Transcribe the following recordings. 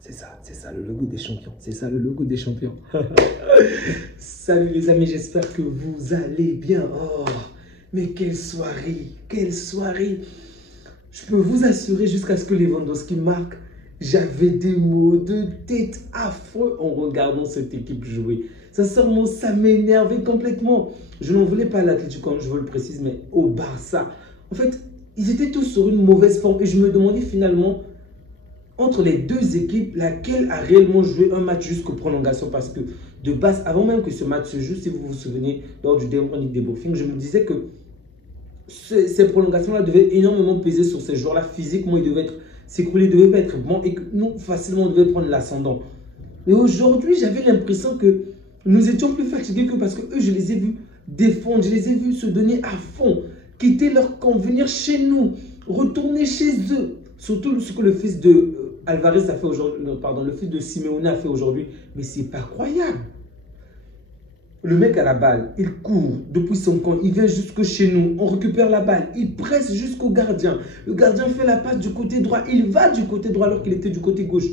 c'est ça le logo des champions. C'est ça le logo des champions. Salut les amis, j'espère que vous allez bien. Oh, mais quelle soirée, quelle soirée. Je peux vous assurer jusqu'à ce que Lewandowski marque, j'avais des maux de tête affreux en regardant cette équipe jouer. Sincèrement, ça m'énervait complètement. Je n'en voulais pas à l'Atlético, comme je vous le précise, mais au Barça. En fait, ils étaient tous sur une mauvaise forme et je me demandais finalement, entre les deux équipes, laquelle a réellement joué un match jusqu'aux prolongations. Parce que de base, avant même que ce match se joue, si vous vous souvenez, lors du Ligue des Briefings, je me disais que ces prolongations-là devaient énormément peser sur ces joueurs-là. Physiquement, ils devaient être s'écrouler, ils devaient pas être bons et que nous, facilement, on devait prendre l'ascendant. Et aujourd'hui, j'avais l'impression que nous étions plus fatigués que parce que eux, je les ai vus défendre, je les ai vus se donner à fond, quitter leur camp, venir chez nous, retourner chez eux. Surtout ce que le fils de Alvarez a fait aujourd'hui, pardon, le fils de Simeone a fait aujourd'hui, mais c'est pas croyable. Le mec a la balle, il court depuis son camp, il vient jusque chez nous, on récupère la balle, il presse jusqu'au gardien. Le gardien fait la passe du côté droit, il va du côté droit alors qu'il était du côté gauche.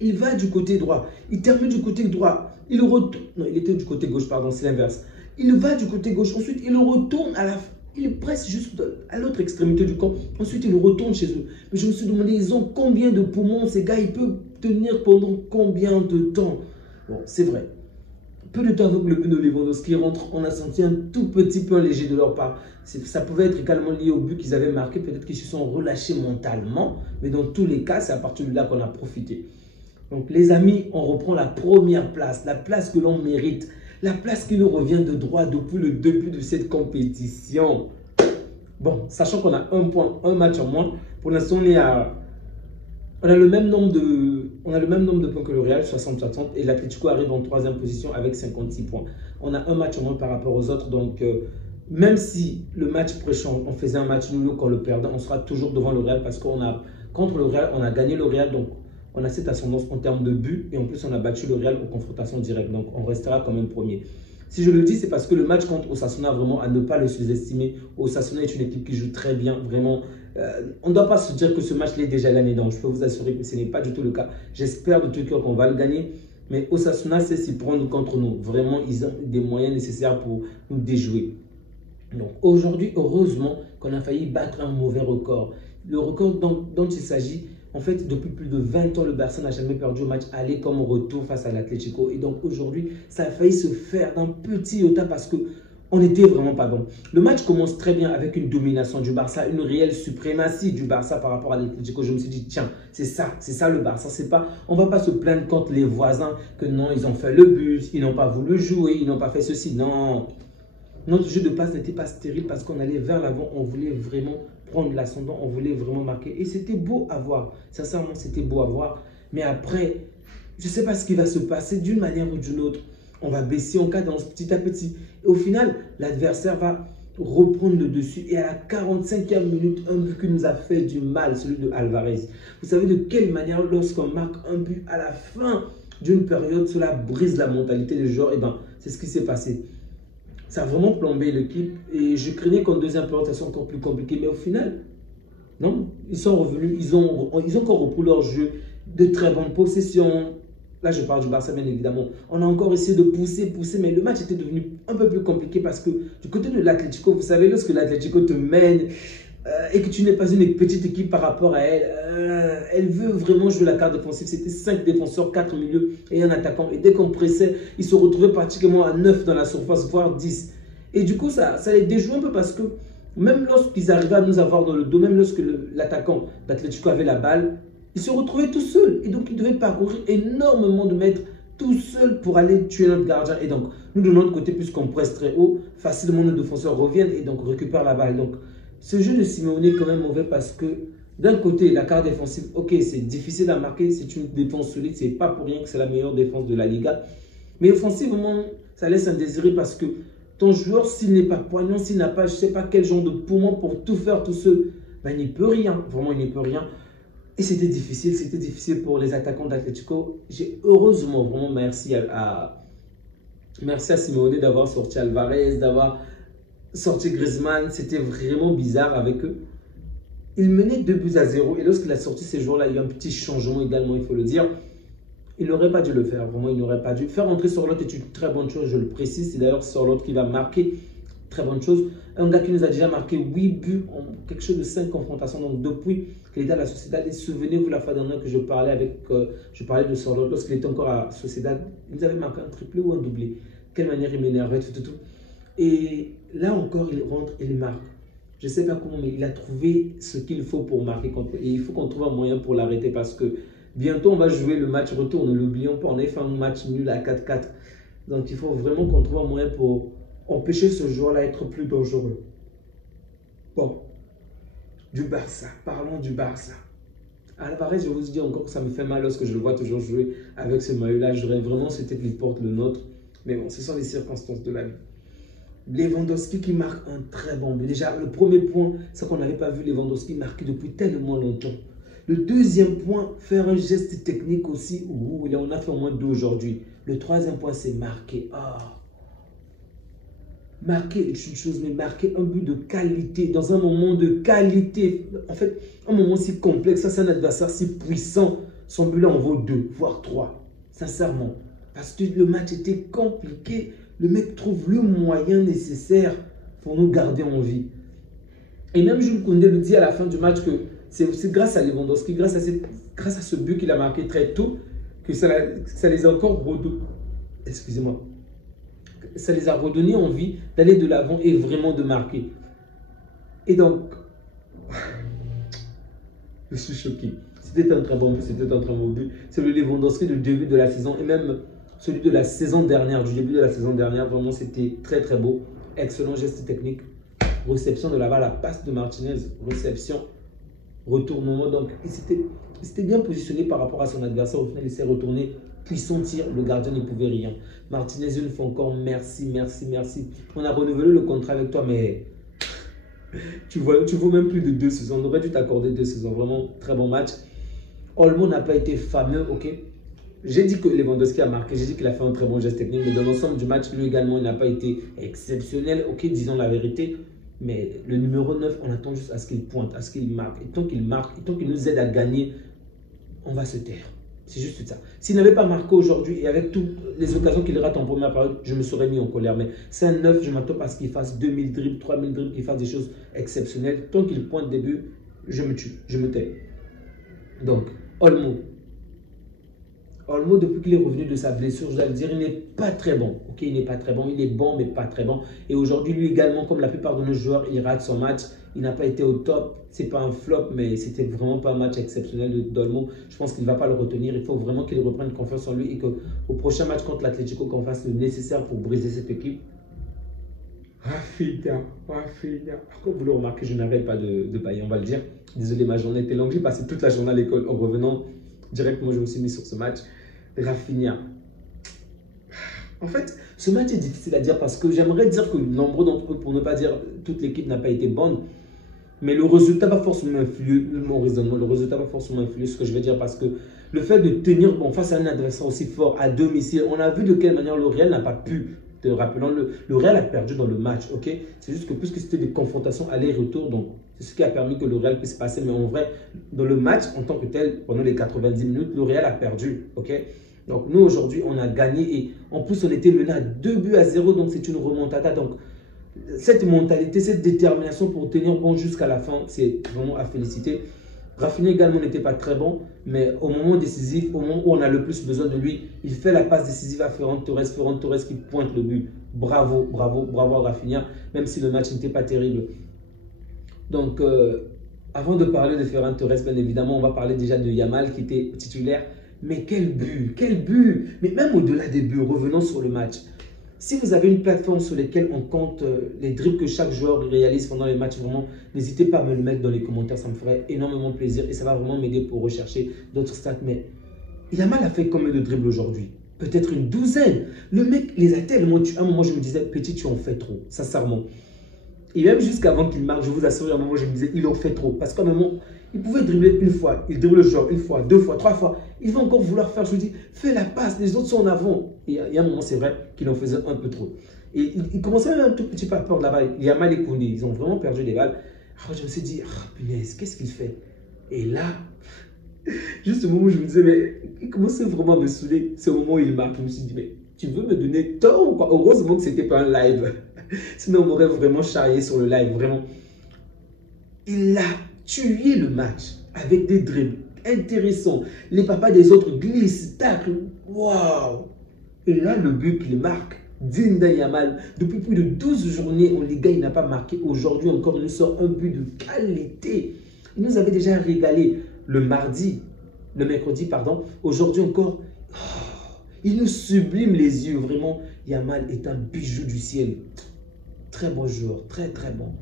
Il va du côté droit, il termine du côté droit, il retourne, non, il était du côté gauche, pardon, c'est l'inverse. Il va du côté gauche, ensuite il retourne à la fin. Il presse juste à l'autre extrémité du camp. Ensuite, il retourne chez eux. Mais je me suis demandé, ils ont combien de poumons, ces gars? Ils peuvent tenir pendant combien de temps? Bon, c'est vrai. Peu de temps avec le but de Lewandowski rentre, on a senti un tout petit peu léger de leur part. Ça pouvait être également lié au but qu'ils avaient marqué. Peut-être qu'ils se sont relâchés mentalement. Mais dans tous les cas, c'est à partir de là qu'on a profité. Donc, les amis, on reprend la première place. La place que l'on mérite. La place qui nous revient de droit depuis le début de cette compétition. Bon, sachant qu'on a un match en moins, pour l'instant on a le même nombre de points que le Real, 60-60, et l'Atlético arrive en 3e position avec 56 points. On a un match en moins par rapport aux autres, donc même si le match prochain, on faisait un match nul qu'on le perdait, on sera toujours devant le Real parce contre le Real, on a gagné le Real, donc on a cette ascendance en termes de buts et en plus on a battu le Real aux confrontations directes. Donc on restera quand même premier. Si je le dis, c'est parce que le match contre Osasuna, vraiment à ne pas le sous-estimer. Osasuna est une équipe qui joue très bien, vraiment. On ne doit pas se dire que ce match est déjà gagné. Donc je peux vous assurer que ce n'est pas du tout le cas. J'espère de tout cœur qu'on va le gagner. Mais Osasuna sait s'y prendre contre nous. Vraiment, ils ont des moyens nécessaires pour nous déjouer. Donc aujourd'hui, heureusement qu'on a failli battre un mauvais record. Le record dont il s'agit, en fait, depuis plus de 20 ans, le Barça n'a jamais perdu au match aller comme au retour face à l'Atlético. Et donc aujourd'hui, ça a failli se faire d'un petit iota parce qu'on n'était vraiment pas bon. Le match commence très bien avec une domination du Barça, une réelle suprématie du Barça par rapport à l'Atlético. Je me suis dit, tiens, c'est ça le Barça. On ne va pas se plaindre contre les voisins que non, ils ont fait le but, ils n'ont pas voulu jouer, ils n'ont pas fait ceci. Non, notre jeu de passe n'était pas stérile parce qu'on allait vers l'avant, on voulait vraiment prendre l'ascendant, on voulait vraiment marquer. Et c'était beau à voir, sincèrement, c'était beau à voir. Mais après, je ne sais pas ce qui va se passer d'une manière ou d'une autre. On va baisser en cadence petit à petit. Et au final, l'adversaire va reprendre le dessus. Et à la 45e minute, un but qui nous a fait du mal, celui de Alvarez. Vous savez de quelle manière, lorsqu'on marque un but à la fin d'une période, cela brise la mentalité des joueurs? Et bien, c'est ce qui s'est passé. Ça a vraiment plombé l'équipe et je craignais qu'en deuxième période, ça soit encore plus compliqué. Mais au final, non, ils sont revenus, ils ont encore repris leur jeu, de très bonnes possessions. Là, je parle du Barça, bien évidemment. On a encore essayé de pousser, mais le match était devenu un peu plus compliqué parce que du côté de l'Atlético, vous savez, lorsque l'Atlético te mène et que tu n'es pas une petite équipe par rapport à elle, elle veut vraiment jouer la carte défensive. C'était 5 défenseurs, 4 milieux et un attaquant. Et dès qu'on pressait, ils se retrouvaient pratiquement à 9 dans la surface, voire 10. Et du coup, ça les déjoue un peu parce que même lorsqu'ils arrivaient à nous avoir dans le dos, même lorsque l'attaquant d'Atlético avait la balle, il se retrouvait tout seul. Et donc, il devait parcourir énormément de mètres tout seul pour aller tuer notre gardien. Et donc, nous, de notre côté, puisqu'on presse très haut, facilement nos défenseurs reviennent et donc récupèrent la balle. Donc, ce jeu de Simeone est quand même mauvais parce que d'un côté, la carte défensive, ok, c'est difficile à marquer, c'est une défense solide, c'est pas pour rien que c'est la meilleure défense de la Liga. Mais offensivement, ça laisse un désiré parce que ton joueur, s'il n'est pas poignant, s'il n'a pas, je ne sais pas quel genre de poumon pour tout faire tout seul, ben, il n'y peut rien, vraiment il n'y peut rien. Et c'était difficile pour les attaquants d'Atlético. J'ai heureusement, vraiment merci à Simeone d'avoir sorti Alvarez, d'avoir sorti Griezmann. C'était vraiment bizarre avec eux. Il menait 2 buts à 0 et lorsqu'il a sorti ces joueurs-là, il y a eu un petit changement également, il faut le dire. Il n'aurait pas dû le faire, vraiment, il n'aurait pas dû. Faire entrer Sorloth est une très bonne chose, je le précise. C'est d'ailleurs Sorloth qui va marquer, très bonne chose. Un gars qui nous a déjà marqué 8 buts en quelque chose de 5 confrontations, donc depuis qu'il était à la Sociedad. Et souvenez-vous la fois dernière que je parlais de Sorloth, lorsqu'il était encore à Sociedad, il nous avait marqué un triplé ou un doublé. Quelle manière il m'énervait, tout. Et là encore, il rentre et il marque. Je ne sais pas comment, mais il a trouvé ce qu'il faut pour marquer. Et il faut qu'on trouve un moyen pour l'arrêter parce que bientôt, on va jouer le match retour, ne l'oublions pas, on a fait un match nul à 4-4. Donc, il faut vraiment qu'on trouve un moyen pour empêcher ce joueur-là d'être plus dangereux. Bon, du Barça, parlons du Barça. Alvarez, je vous dis encore que ça me fait mal lorsque je le vois toujours jouer avec ce maillot-là. J'aurais vraiment souhaité qu'il porte le nôtre. Mais bon, ce sont les circonstances de la vie. Lewandowski qui marque un très bon but. Déjà, le premier point, c'est qu'on n'avait pas vu Lewandowski marquer depuis tellement longtemps. Le deuxième point, faire un geste technique aussi. Là, on a fait au moins 2 aujourd'hui. Le troisième point, c'est marquer. Marquer est une chose, mais marquer un but de qualité, dans un moment de qualité. En fait, un moment si complexe, ça c'est un adversaire si puissant. Son but là en vaut 2, voire 3. Sincèrement. Parce que le match était compliqué. Le mec trouve le moyen nécessaire pour nous garder en vie. Et même Jules Koundé le dit à la fin du match que c'est aussi grâce à Lewandowski, grâce à ce but qu'il a marqué très tôt, que ça les a encore redonnés. Excusez-moi. Ça les a redonné envie d'aller de l'avant et vraiment de marquer. Et donc, je suis choqué. C'était un très bon but, c'était un très bon but. C'est le Lewandowski du début de la saison et même celui de la saison dernière, du début de la saison dernière. Vraiment, c'était très très beau. Excellent geste technique. Réception de la balle, la passe de Martinez, réception, retournement. Donc, il s'était bien positionné par rapport à son adversaire. Au final, il s'est retourné. Puissant tir, le gardien ne pouvait rien. Martinez, une fois encore, merci. On a renouvelé le contrat avec toi, mais tu vaux même plus de 2 saisons. On aurait dû t'accorder 2 saisons. Vraiment, très bon match. Olmo n'a pas été fameux, ok. J'ai dit que Lewandowski a marqué, j'ai dit qu'il a fait un très bon geste technique, mais dans l'ensemble du match, lui également, il n'a pas été exceptionnel, ok, disons la vérité. Mais le numéro 9, on attend juste à ce qu'il pointe, à ce qu'il marque. Et tant qu'il marque, et tant qu'il nous aide à gagner, on va se taire. C'est juste ça. S'il n'avait pas marqué aujourd'hui et avec toutes les occasions qu'il rate en première période, je me serais mis en colère. Mais c'est un 9, je m'attends à ce qu'il fasse 2000 dribbles, 3000 dribbles, qu'il fasse des choses exceptionnelles. Tant qu'il pointe des buts, je me tue, je me tais. Donc, Olmo, depuis qu'il est revenu de sa blessure, je dois le dire, il n'est pas très bon. Ok, il n'est pas très bon, il est bon, mais pas très bon. Et aujourd'hui, lui également, comme la plupart de nos joueurs, il rate son match. Il n'a pas été au top. C'est pas un flop, mais c'était vraiment pas un match exceptionnel d'Olmo. Je pense qu'il ne va pas le retenir. Il faut vraiment qu'il reprenne confiance en lui et qu'au prochain match contre l'Atlético, qu'on fasse le nécessaire pour briser cette équipe. Rafinha. Comme vous le remarquez, je n'arrête pas de bailler, on va le dire. Désolé, ma journée était longue. J'ai passé toute la journée à l'école. En revenant, directement, je me suis mis sur ce match. Rafinha. En fait, ce match est difficile à dire parce que j'aimerais dire que nombreux d'entre eux, pour ne pas dire toute l'équipe n'a pas été bonne, mais le résultat va forcément influer mon raisonnement. Le résultat va forcément influer ce que je vais dire parce que le fait de tenir bon face à un adversaire aussi fort à domicile, on a vu de quelle manière le Real n'a pas pu. Te rappelant, le Real a perdu dans le match, ok? C'est juste que puisque c'était des confrontations aller-retour, donc c'est ce qui a permis que le Real puisse passer. Mais en vrai, dans le match en tant que tel, pendant les 90 minutes, le Real a perdu, ok? Donc nous aujourd'hui, on a gagné et en plus on était mené à 2 buts à 0, donc c'est une remontada. Donc cette mentalité, cette détermination pour tenir bon jusqu'à la fin, c'est vraiment à féliciter. Rafinha également n'était pas très bon, mais au moment décisif, au moment où on a le plus besoin de lui, il fait la passe décisive à Ferran Torres qui pointe le but. Bravo à Rafinha, même si le match n'était pas terrible. Donc, avant de parler de Ferran Torres, bien évidemment, on va parler déjà de Yamal qui était titulaire. Mais quel but! Mais même au-delà des buts, revenons sur le match. Si vous avez une plateforme sur laquelle on compte les dribbles que chaque joueur réalise pendant les matchs, vraiment, n'hésitez pas à me le mettre dans les commentaires. Ça me ferait énormément plaisir et ça va vraiment m'aider pour rechercher d'autres stats. Mais Yamal a fait combien de dribbles aujourd'hui? Peut-être une douzaine. Le mec les a tellement tués. À un moment, je me disais, petit, tu en fais trop, sincèrement. Et même jusqu'avant qu'il marque, je vous assure, à un moment, je me disais, il en fait trop. Parce qu'à un moment, il pouvait dribbler une fois, il dribble le joueur une fois, 2 fois, 3 fois. Il va encore vouloir faire, je vous dis, fais la passe, les autres sont en avant. Et il y a un moment, c'est vrai qu'il en faisait un peu trop. Et il commençait même un tout petit peu à perdre la balle. Yamal et Koundé, ils ont vraiment perdu les balles. Alors je me suis dit, ah, punaise, qu'est-ce qu'il fait? Et là, juste au moment où je me disais, mais il commençait vraiment à me saouler. C'est au moment où il marque, je me suis dit, mais tu veux me donner tort ou quoi? Heureusement que c'était pas un live. Sinon, on m'aurait vraiment charrié sur le live, vraiment. Il a tué le match avec des dribbles intéressants. Les papas des autres glissent, taclent. Waouh! Et là, le but qu'il marque, digne d'un Yamal. Depuis plus de 12 journées en Liga, il n'a pas marqué. Aujourd'hui encore, il nous sort un but de qualité. Il nous avait déjà régalé le mercredi, pardon. Aujourd'hui encore, il nous sublime les yeux. Vraiment, Yamal est un bijou du ciel. Très bon joueur, très très bon.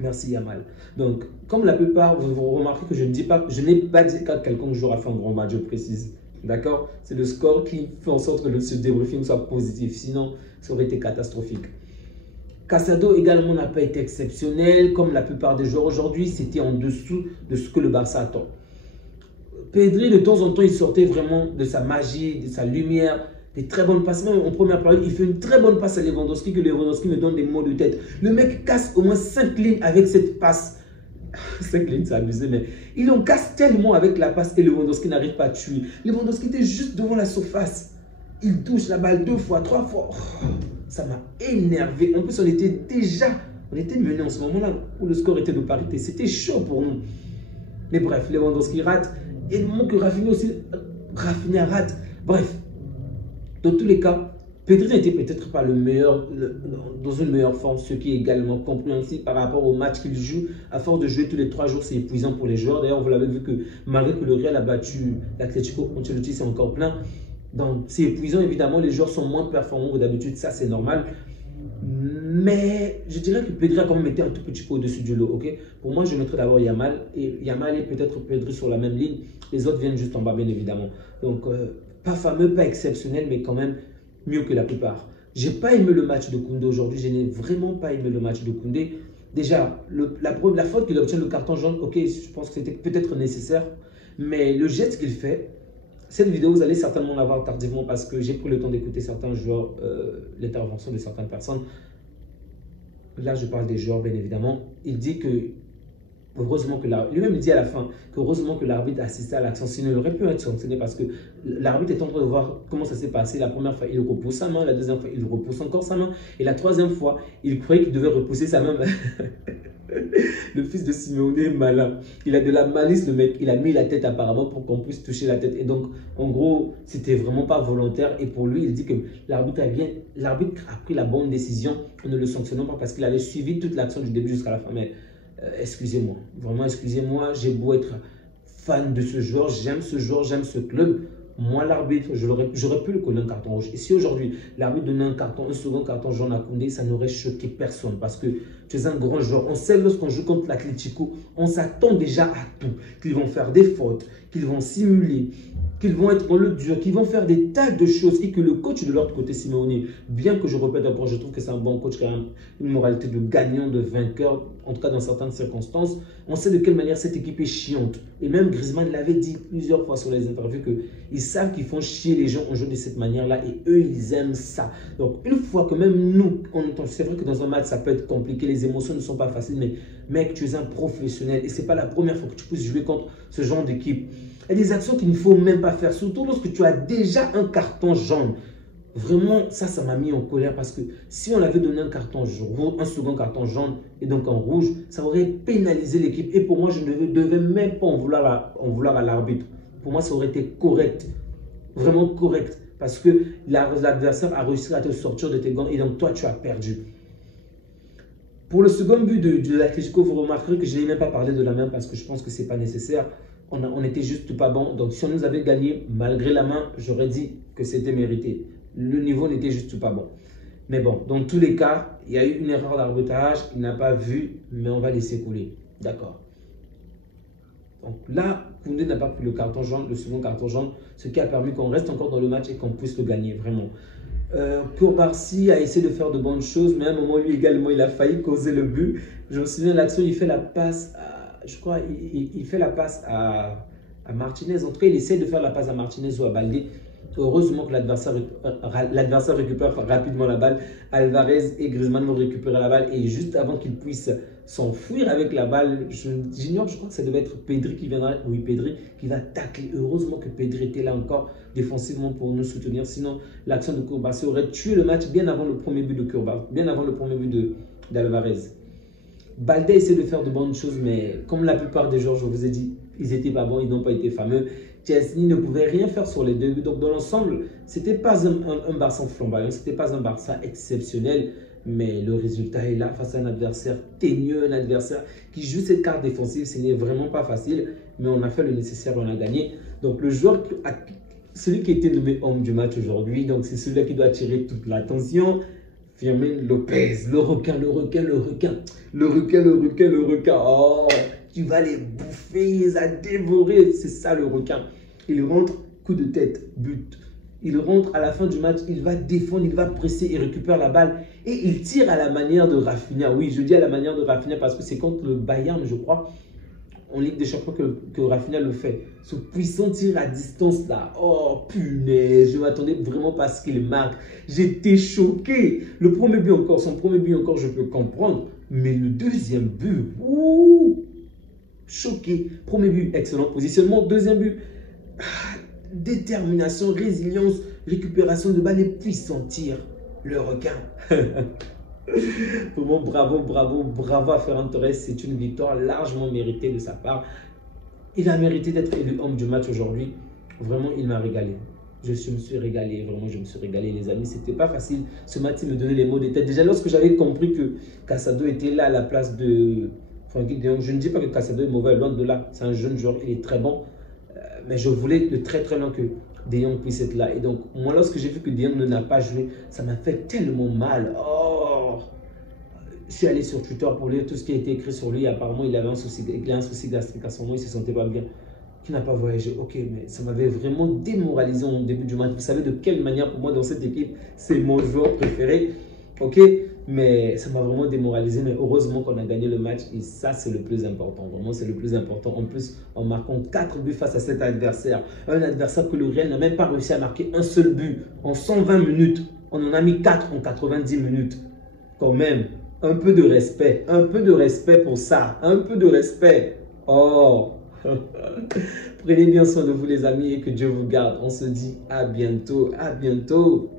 Merci Yamal. Donc, comme la plupart, vous remarquez que je n'ai pas dit quand quelqu'un jouera fait un grand match, je précise. D'accord? C'est le score qui fait en sorte que ce débriefing soit positif. Sinon, ça aurait été catastrophique. Casado également n'a pas été exceptionnel. Comme la plupart des joueurs aujourd'hui, c'était en dessous de ce que le Barça attend. Pedri, de temps en temps, il sortait vraiment de sa magie, de sa lumière, des très bonnes passes. Même en première période, il fait une très bonne passe à Lewandowski, que Lewandowski me donne des mots de tête. Le mec casse au moins 5 lignes avec cette passe. 5 lignes, c'est abusé, mais il en casse tellement avec la passe et Lewandowski n'arrive pas à tuer. Lewandowski était juste devant la surface. Il touche la balle 2 fois, 3 fois. Oh, ça m'a énervé. En plus, on était mené en ce moment-là où le score était de parité. C'était chaud pour nous. Mais bref, Lewandowski rate. Et le moment que Rafinha rate. Bref, dans tous les cas, Pedri n'était peut-être pas le meilleur, dans une meilleure forme, ce qui est également compréhensible par rapport au match qu'il joue. À force de jouer tous les 3 jours, c'est épuisant pour les joueurs. D'ailleurs, vous l'avez vu que malgré que le Real a battu l'Atlético, Ancelotti c'est encore plein. Donc, c'est épuisant, évidemment, les joueurs sont moins performants que d'habitude, ça c'est normal. Mais je dirais que Pedri a quand même été un tout petit peu au-dessus du lot, ok? Pour moi, je mettrais d'abord Yamal. Et Yamal et peut-être Pedri sur la même ligne. Les autres viennent juste en bas, bien évidemment. Donc, pas fameux, pas exceptionnel, mais quand même mieux que la plupart. J'ai pas aimé le match de Koundé aujourd'hui. Je n'ai vraiment pas aimé le match de Koundé. Déjà, la faute qu'il obtient le carton jaune, ok, je pense que c'était peut-être nécessaire. Mais le geste qu'il fait, cette vidéo, vous allez certainement la voir tardivement parce que j'ai pris le temps d'écouter certains joueurs, l'intervention de certaines personnes. Là, je parle des joueurs, bien évidemment. Il dit que, heureusement que lui-même dit à la fin, que heureusement que l'arbitre assistait à l'action, sinon il aurait pu être sanctionné parce que l'arbitre est en train de voir comment ça s'est passé. La première fois, il repousse sa main. La deuxième fois, il repousse encore sa main. Et la troisième fois, il croyait qu'il devait repousser sa main. Le fils de Simeone est malin. Il a de la malice, le mec. Il a mis la tête apparemment pour qu'on puisse toucher la tête. Et donc, en gros, c'était vraiment pas volontaire. Et pour lui, il dit que l'arbitre a pris la bonne décision en ne le sanctionnant pas parce qu'il avait suivi toute l'action du début jusqu'à la fin. Mais excusez-moi, vraiment excusez-moi. J'ai beau être fan de ce joueur, j'aime ce joueur, j'aime ce club. Moi, l'arbitre, j'aurais pu le coller un carton rouge. Et si aujourd'hui, l'arbitre donnait un second carton jaune à Koundé, ça n'aurait choqué personne. Parce que tu es un grand joueur. On sait, lorsqu'on joue contre l'Atlético, on s'attend déjà à tout. Qu'ils vont faire des fautes, qu'ils vont simuler, qu'ils vont être dans le dur, qu'ils vont faire des tas de choses. Et que le coach de l'autre côté, Simeone, bien que je répète encore, je trouve que c'est un bon coach qui a une moralité de gagnant, de vainqueur, en tout cas dans certaines circonstances. On sait de quelle manière cette équipe est chiante. Et même Griezmann l'avait dit plusieurs fois sur les interviews qu'ils savent qu'ils font chier les gens en jouant de cette manière-là et eux, ils aiment ça. Donc, une fois que même nous, c'est vrai que dans un match, ça peut être compliqué, les émotions ne sont pas faciles, mais mec, tu es un professionnel et ce n'est pas la première fois que tu puisses jouer contre ce genre d'équipe. Il y a des actions qu'il ne faut même pas faire, surtout lorsque tu as déjà un carton jaune. Vraiment, ça m'a mis en colère parce que si on avait donné un second carton jaune et donc en rouge, ça aurait pénalisé l'équipe. Et pour moi, je ne devais même pas en vouloir à l'arbitre. Pour moi, ça aurait été correct, vraiment correct. Parce que l'adversaire a réussi à te sortir de tes gants et donc toi, tu as perdu. Pour le second but de l'Atlético, vous remarquerez que je n'ai même pas parlé de la main parce que je pense que ce n'est pas nécessaire. On n'était juste pas bon. Donc, si on nous avait gagné malgré la main, j'aurais dit que c'était mérité. Le niveau n'était juste pas bon. Mais bon, dans tous les cas, il y a eu une erreur d'arbitrage. Il n'a pas vu, mais on va laisser couler. D'accord. Donc là, Koundé n'a pas pris le carton jaune, le second carton jaune, ce qui a permis qu'on reste encore dans le match et qu'on puisse le gagner, vraiment. Koubarsi a essayé de faire de bonnes choses, mais à un moment, lui également, il a failli causer le but. Je me souviens, l'action, il fait la passe à, je crois, il fait la passe à Martinez. En tout cas, il essaie de faire la passe à Martinez ou à Baldé. Heureusement que l'adversaire récupère rapidement la balle. Alvarez et Griezmann vont récupérer la balle et juste avant qu'ils puissent s'enfuir avec la balle, j'ignore, je crois que ça devait être Pedri qui viendra. Oui, Pedri qui va tacler. Heureusement que Pedri était là encore défensivement pour nous soutenir. Sinon, l'action de Kourbassi aurait tué le match bien avant le premier but de Kourbassi, bien avant le premier but d'Alvarez. Balde essaie de faire de bonnes choses, mais comme la plupart des joueurs, je vous ai dit, ils n'étaient pas bons, ils n'ont pas été fameux. Chesney ne pouvait rien faire sur les deux buts. Donc, dans l'ensemble, ce n'était pas un Barça flamboyant, ce n'était pas un Barça exceptionnel. Mais le résultat est là face à un adversaire teigneux, un adversaire qui joue cette carte défensive. Ce n'est vraiment pas facile, mais on a fait le nécessaire, on a gagné. Donc, le joueur, celui qui a été nommé homme du match aujourd'hui, donc c'est celui qui doit attirer toute l'attention. Fermín Lopez, le requin, le requin, le requin, le requin, le requin, le requin. Oh, tu vas les bouffer, les a dévorés. C'est ça le requin. Il rentre, coup de tête, but. Il rentre à la fin du match, il va défendre, il va presser, il récupère la balle et il tire à la manière de Rafinha. Oui, je dis à la manière de Rafinha parce que c'est contre le Bayern, je crois, en Ligue des Champions que Rafinha le fait. Ce puissant tir à distance là, oh punaise, je ne m'attendais vraiment pas à ce qu'il marque. J'étais choqué. Le premier but encore, son premier but encore, je peux comprendre. Mais le deuxième but, ouh, choqué. Premier but, excellent positionnement. Deuxième but, détermination, résilience, récupération de balles et puissant tir. Le requin. Vraiment, bravo, bravo, bravo à Ferran Torres. C'est une victoire largement méritée de sa part. Il a mérité d'être élu homme du match aujourd'hui. Vraiment, il m'a régalé. Je me suis régalé, vraiment, je me suis régalé, les amis. C'était pas facile. Ce match, il me donnait les mots de tête. Déjà, lorsque j'avais compris que Casado était là à la place de Frenkie de Jong, je ne dis pas que Casado est mauvais, loin de là. C'est un jeune joueur, il est très bon. Mais je voulais de très très loin que De Jong puisse être là. Et donc, moi, lorsque j'ai vu que De Jong ne n'a pas joué, ça m'a fait tellement mal. Oh! Je suis allé sur Twitter pour lire tout ce qui a été écrit sur lui. Apparemment, il avait un souci gastrique à son moment, il ne se sentait pas bien. Qui n'a pas voyagé? Ok, mais ça m'avait vraiment démoralisé au début du match. Vous savez de quelle manière, pour moi, dans cette équipe, c'est mon joueur préféré. Ok, mais ça m'a vraiment démoralisé. Mais heureusement qu'on a gagné le match. Et ça, c'est le plus important. Vraiment, c'est le plus important. En plus, en marquant 4 buts face à cet adversaire. Un adversaire que le Real n'a même pas réussi à marquer un seul but en 120 minutes. On en a mis 4 en 90 minutes. Quand même, un peu de respect pour ça. Un peu de respect. Oh! Prenez bien soin de vous les amis et que Dieu vous garde. On se dit à bientôt. À bientôt.